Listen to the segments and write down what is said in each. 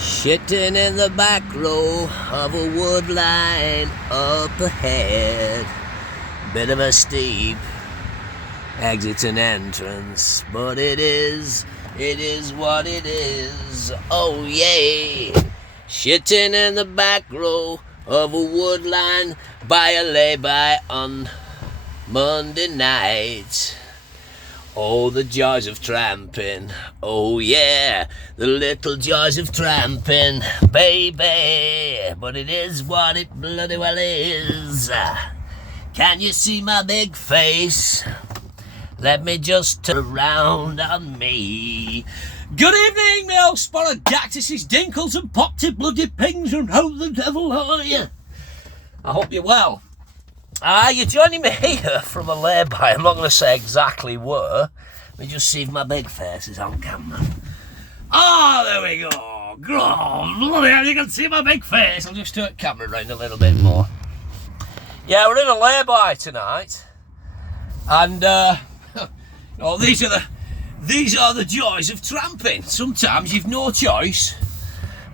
Sitting in the back row of a wood line up ahead. Bit of a steep exit and entrance, but it is what it is. Oh yeah. Sitting in the back row of a wood line by a lay-by on Monday night. Oh, the joys of tramping. Oh, yeah, the little joys of tramping, baby. But it is what it bloody well is. Can you see my big face? Let me just turn around on me. Good evening, me old sporodactyls, dinkles and potty bloody pings, and how the devil are you? I hope you're well. You're joining me here from a lay-by. I'm not going to say exactly where. Let me just see if my big face is on camera. Oh, there we go. Oh, bloody hell, you can see my big face. I'll just turn the camera around a little bit more. Yeah, we're in a lay-by tonight. And, oh, these are the joys of tramping. Sometimes you've no choice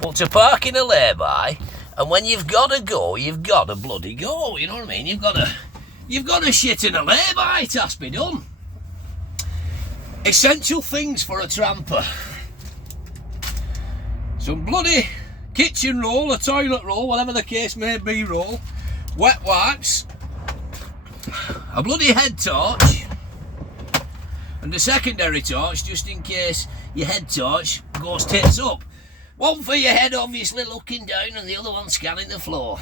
but to park in a lay-by. And when you've got to go, you've got to bloody go. You know what I mean? You've got to shit in a lay-by. It has to be done. Essential things for a tramper: some bloody kitchen roll, a toilet roll, whatever the case may be roll, wet wipes, a bloody head torch, and a secondary torch just in case your head torch goes tits up. One for your head, obviously, looking down, and the other one scanning the floor.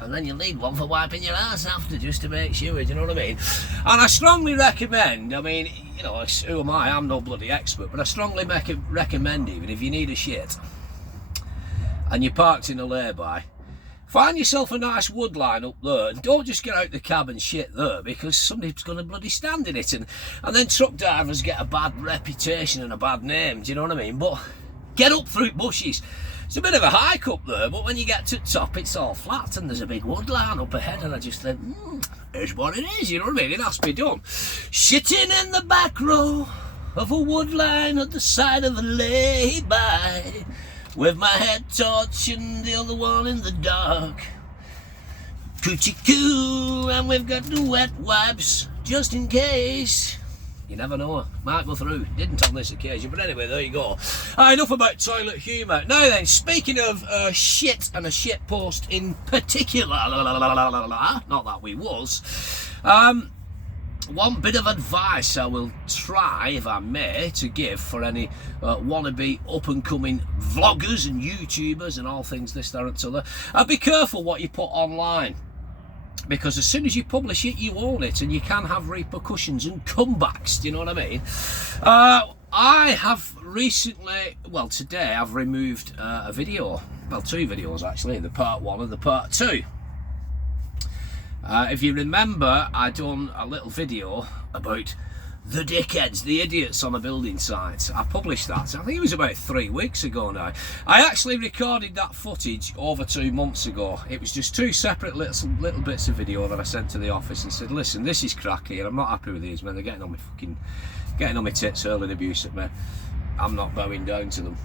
And then you'll need one for wiping your ass after, just to make sure, do you know what I mean? And I strongly recommend, I mean, you know, who am I? I'm no bloody expert, but I strongly recommend, even if you need a shit and you're parked in a lay-by, find yourself a nice wood line up there, and don't just get out the cab and shit there, because somebody's going to bloody stand in it, and then truck drivers get a bad reputation and a bad name, do you know what I mean? But get up through bushes. It's a bit of a hike up there, but when you get to the top, it's all flat, and there's a big wood line up ahead, and I just think, here's what it is, you know what I mean? It has to be done. Sitting in the back row of a wood line at the side of a lay-by, with my head torch and the other one in the dark. Coochie-coo, and we've got the wet wipes, just in case. You never know, might go through. Didn't on this occasion, but anyway, there you go. Enough about toilet humour. Now then, speaking of shit and a shit post in particular, not that we was, one bit of advice I will try, if I may, to give for any wannabe up-and-coming vloggers and YouTubers and all things this, that and t'other. Be careful what you put online, because as soon as you publish it, you own it, and you can have repercussions and comebacks, do you know what I mean? I have recently, well today, I've removed a video, well two videos actually, the part one and the part two. If you remember, I done a little video about the dickheads, the idiots on a building site. I published that, I think it was about 3 weeks ago now. I actually recorded that footage over 2 months ago. It was just two separate little bits of video that I sent to the office and said, listen, this is cracky and I'm not happy with these men. They're getting on my tits, hurling abuse at me. I'm not bowing down to them.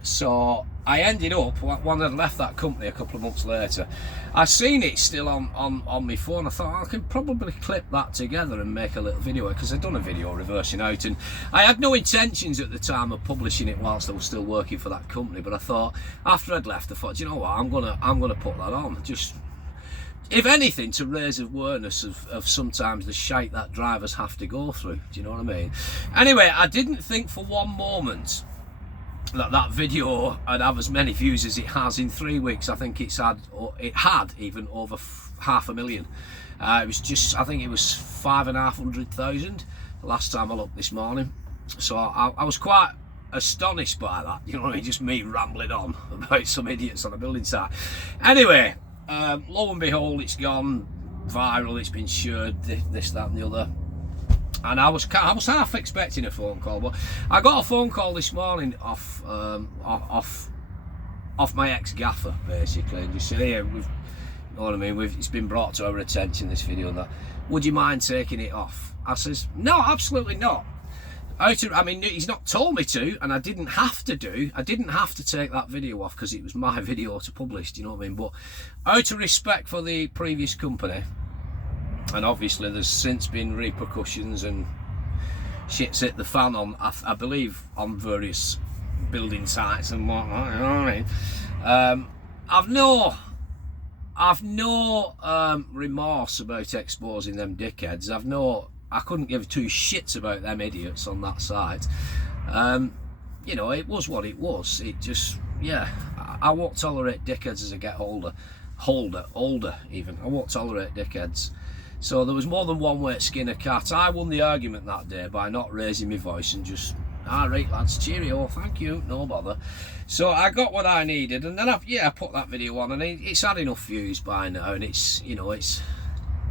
So I ended up, when I'd left that company a couple of months later, I seen it still on my phone. I thought I could probably clip that together and make a little video, because I'd done a video reversing out, and I had no intentions at the time of publishing it whilst I was still working for that company. But I thought, after I'd left, I thought, you know what, I'm gonna put that on, just if anything to raise awareness of sometimes the shite that drivers have to go through. Do you know what I mean? Anyway, I didn't think for one moment that video would have as many views as it has in 3 weeks. I think it had even over 500,000. It was just, I think it was 550,000 the last time I looked this morning. So I was quite astonished by that, you know what I mean? Just me rambling on about some idiots on a building site. Anyway, lo and behold, it's gone viral, it's been shared, this, that and the other. And I was half expecting a phone call, but I got a phone call this morning off my ex-gaffer, basically, and just said, "Here, you know what I mean? It's been brought to our attention, this video, and that. Would you mind taking it off?" I says, "No, absolutely not." I mean, he's not told me to, and I didn't have to take that video off because it was my video to publish, do you know what I mean? But out of respect for the previous company, and obviously there's since been repercussions and shit's hit the fan on, I believe, on various building sites and whatnot, you know what I mean? I've no remorse about exposing them dickheads. I couldn't give two shits about them idiots on that site. You know, it was what it was. It just, yeah, I won't tolerate dickheads as I get older even. I won't tolerate dickheads. So there was more than one way to skin a cat. I won the argument that day by not raising my voice and just, alright lads, cheerio, thank you, no bother. So I got what I needed, and then I put that video on, and it's had enough views by now, and it's, you know, it's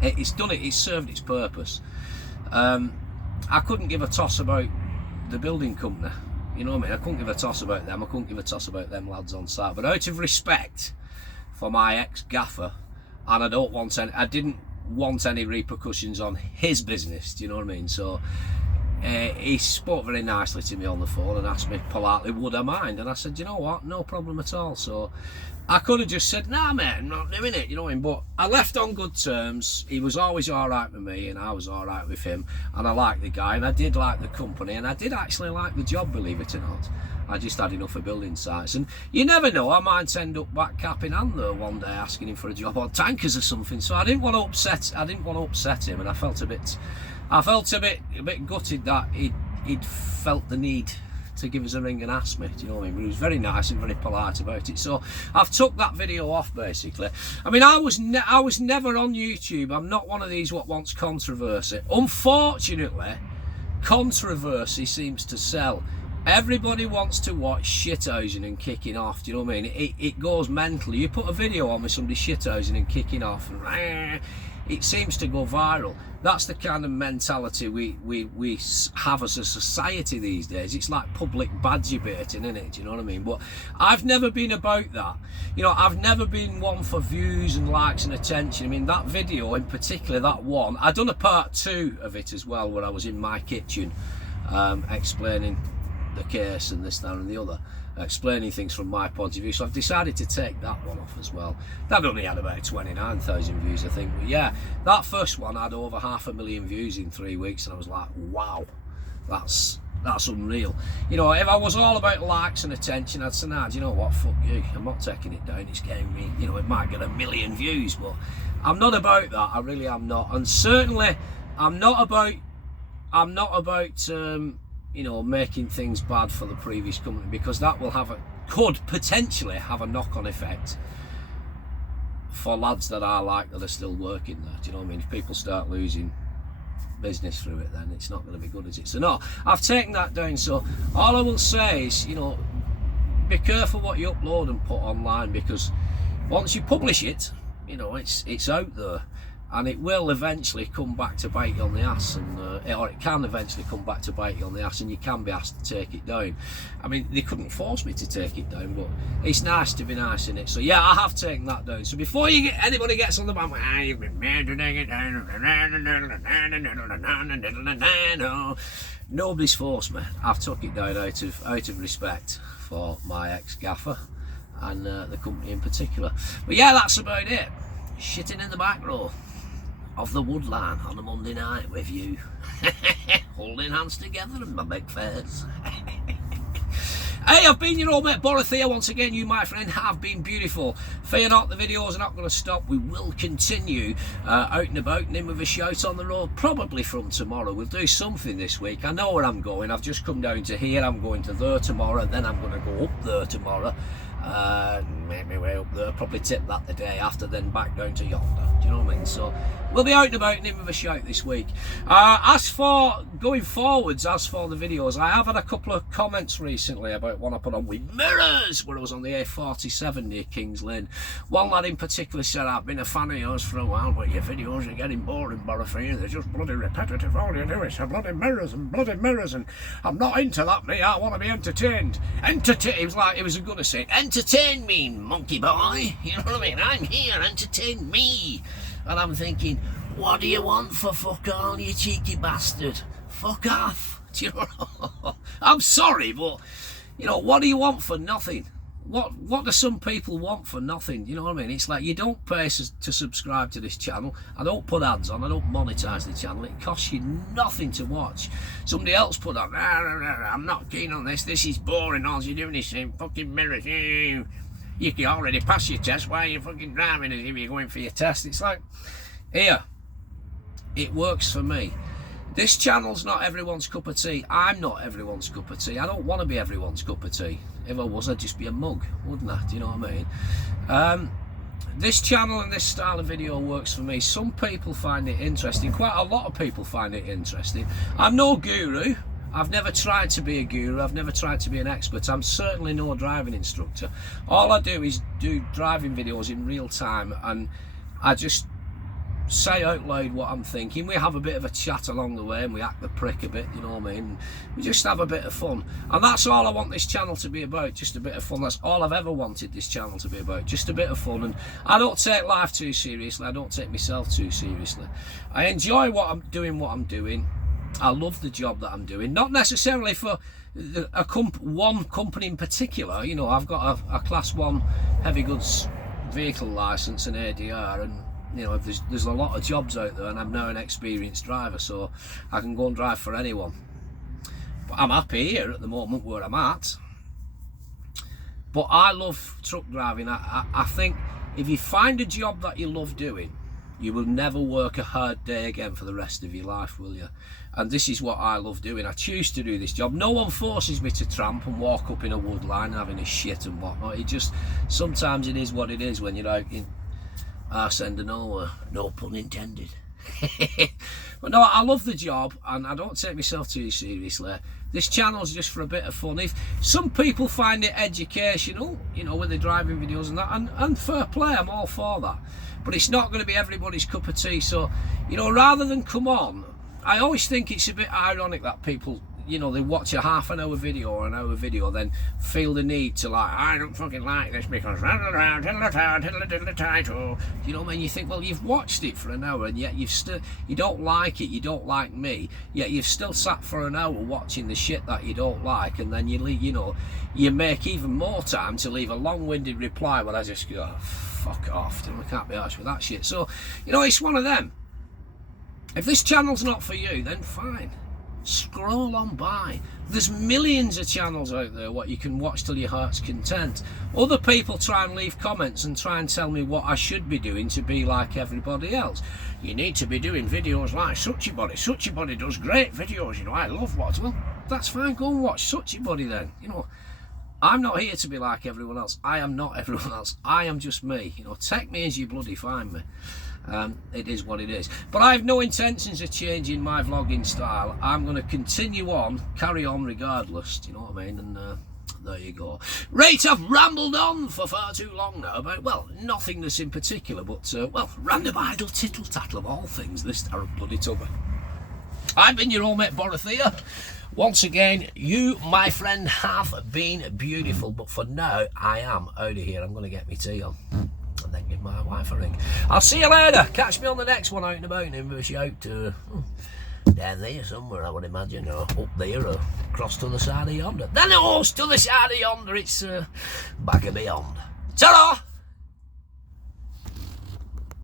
done it, it's served its purpose. I couldn't give a toss about the building company, you know what I mean? I couldn't give a toss about them, I couldn't give a toss about them lads on site, but out of respect for my ex-gaffer, and I didn't want any repercussions on his business, do you know what I mean? So he spoke very nicely to me on the phone and asked me politely, would I mind? And I said, you know what, no problem at all. So I could have just said, nah mate, I'm not doing it, you know what I mean? But I left on good terms. He was always alright with me and I was alright with him, and I liked the guy and I did like the company and I did actually like the job, believe it or not. I just had enough of building sites, and you never know, I might end up back cap in hand there one day asking him for a job on tankers or something. So I didn't want to upset him, and I felt a bit gutted that he'd felt the need to give us a ring and ask me, do you know what I mean? But he was very nice and very polite about it. So I've took that video off basically. I mean, I was never on YouTube. I'm not one of these what wants controversy. Unfortunately, controversy seems to sell. Everybody wants to watch shithousing and kicking off, do you know what I mean? It goes mentally. You put a video on with somebody shithousing and kicking off, and it seems to go viral. That's the kind of mentality we have as a society these days. It's like public badger baiting, isn't it? Do you know what I mean? But I've never been about that. You know, I've never been one for views and likes and attention. I mean, that video in particular, that one, I've done a part 2 of it as well, where I was in my kitchen explaining the case and this, that and the other, explaining things from my point of view. So I've decided to take that one off as well. That only had about 29,000 views, I think. But yeah, that first one had over 500,000 views in 3 weeks, and I was like, wow, that's unreal. You know, if I was all about likes and attention, I'd say, nah, do you know what, fuck you, I'm not taking it down. It's getting me, you know, it might get 1 million views, but I'm not about that. I really am not. And certainly I'm not about you know, making things bad for the previous company, because that will could potentially have a knock-on effect for lads that I like that are still working there. Do you know what I mean? If people start losing business through it, then it's not going to be good, is it? So no, I've taken that down. So all I will say is, you know, be careful what you upload and put online, because once you publish it, you know, it's out there. And it will eventually come back to bite you on the ass, and or it can eventually come back to bite you on the ass, and you can be asked to take it down. I mean, they couldn't force me to take it down, but it's nice to be nice in it. So yeah, I have taken that down. So before anybody gets on the band, you've been mad to take it down, nobody's forced me. I've took it down out of respect for my ex-gaffer and the company in particular. But yeah, that's about it. Shitting in the back row of the Woodline on a Monday night with you, holding hands together in my big face. Hey, I've been your old mate Borothea once again. You, my friend, have been beautiful. Fear not, the videos are not going to stop. We will continue out and about and in with a shout on the road, probably from tomorrow. We'll do something this week. I know where I'm going. I've just come down to here. I'm going to there tomorrow, then I'm going to go up there tomorrow. Make my way up there, probably tip that the day after, then back down to yonder. Do you know what I mean? So we'll be out and about and in with a shout this week. As for going forwards, as for the videos, I have had a couple of comments recently about one I put on with mirrors, where I was on the A47 near Kings Lynn. One lad in particular said, I've been a fan of yours for a while, but your videos are getting boring, Borothea. They're just bloody repetitive. All you do is bloody mirrors, and I'm not into that, me. I want to be entertained. He was like, he was going to say, entertain me, monkey boy. You know what I mean? I'm here, entertain me. And I'm thinking, what do you want for fuck all, you cheeky bastard? Fuck off. Do you know? I'm sorry, but you know, what do you want for nothing? What do some people want for nothing? You know what I mean? It's like, you don't pay to subscribe to this channel. I don't put ads on. I don't monetize the channel. It costs you nothing to watch. Somebody else put on, I'm not keen on this. This is boring. All you're doing is saying fucking mirrors. You can already pass your test. Why are you fucking driving as if you're going for your test? It's like, here, it works for me. This channel's not everyone's cup of tea. I'm not everyone's cup of tea. I don't want to be everyone's cup of tea. If I was, I'd just be a mug, wouldn't I? Do you know what I mean? This channel and this style of video works for me. Some people find it interesting. Quite a lot of people find it interesting. I'm no guru. I've never tried to be a guru. I've never tried to be an expert. I'm certainly no driving instructor. All I do is do driving videos in real time, and I just say out loud what I'm thinking. We have a bit of a chat along the way, and we act the prick a bit, you know what I mean? We just have a bit of fun, and that's all I want this channel to be about, just a bit of fun. That's all I've ever wanted this channel to be about, just a bit of fun. And I don't take life too seriously. I don't take myself too seriously. I enjoy what I'm doing. I love the job that I'm doing, not necessarily for one company in particular. You know, I've got a class 1 heavy goods vehicle license and ADR, and you know, there's a lot of jobs out there, and I'm now an experienced driver, so I can go and drive for anyone. But I'm happy here at the moment where I'm at. But I love truck driving. I think if you find a job that you love doing, you will never work a hard day again for the rest of your life, will you? And this is what I love doing. I choose to do this job. No one forces me to tramp and walk up in a wood line having a shit and whatnot. It just, sometimes it is what it is when you're out in arse end of nowhere, no pun intended. But no, I love the job, and I don't take myself too seriously. This channel's just for a bit of fun. If some people find it educational, you know, with the driving videos and that, and fair play, I'm all for that. But it's not going to be everybody's cup of tea. So, you know, rather than come on, I always think it's a bit ironic that people, you know, they watch a half an hour video or an hour video, then feel the need to, like, I don't fucking like this because you know what I mean? You think, well, you've watched it for an hour, and yet you don't like it, you don't like me, yet you've still sat for an hour watching the shit that you don't like, and then you leave, you know, you make even more time to leave a long-winded reply where I just go, oh, fuck off, I can't be arsed with that shit. So, you know, it's one of them. If this channel's not for you, then fine. Scroll on by. There's millions of channels out there what you can watch till your heart's content. Other people try and leave comments and try and tell me what I should be doing to be like everybody else. You need to be doing videos like Suchybody. Suchybody does great videos, you know, I love watching. Well, that's fine, go and watch Suchybody then. You know, I'm not here to be like everyone else. I am not everyone else. I am just me. You know, take me as you bloody find me. It is what it is. But I have no intentions of changing my vlogging style. I'm going to continue on, carry on regardless, do you know what I mean? And there you go. Right, I've rambled on for far too long now about, well, nothingness in particular, but, well, random idle tittle-tattle of all things, this Arab bloody tubber. I've been your old mate Borothea. Once again, you, my friend, have been beautiful, but for now, I am out of here. I'm going to get my tea on. And then give my wife a ring. I'll see you later. Catch me on the next one out and about, and we'll out down there somewhere, I would imagine, or up there, or across to the side of yonder. Then to the side of yonder, it's back of beyond. Ta-ra!